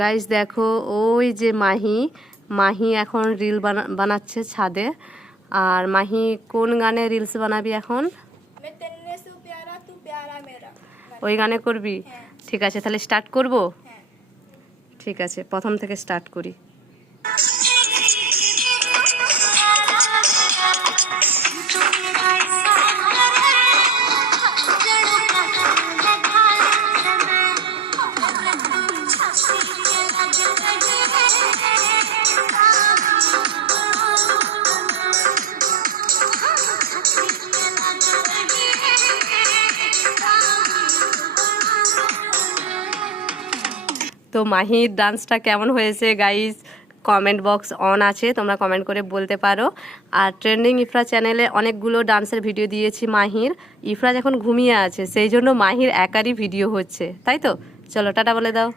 Guys দেখো ওই যে মাহি এখন রিল বানাচ্ছে ছাদে। আর মাহি কোন গানে রিলস বানাবি এখন? ওই গানে করবি? ঠিক আছে, তাহলে স্টার্ট করব। ঠিক আছে, প্রথম থেকে স্টার্ট করি। তো মাহির ডান্সটা কেমন হয়েছে গাইস? কমেন্ট বক্স অন আছে, তোমরা কমেন্ট করে বলতে পারো। আর ট্রেন্ডিং ইফরা চ্যানেলে অনেকগুলো ডান্সের ভিডিও দিয়েছি মাহির। ইফরা যখন ঘুমিয়ে আছে সেই জন্য মাহির একারই ভিডিও হচ্ছে, তাই তো? চলো টাটা বলে দাও।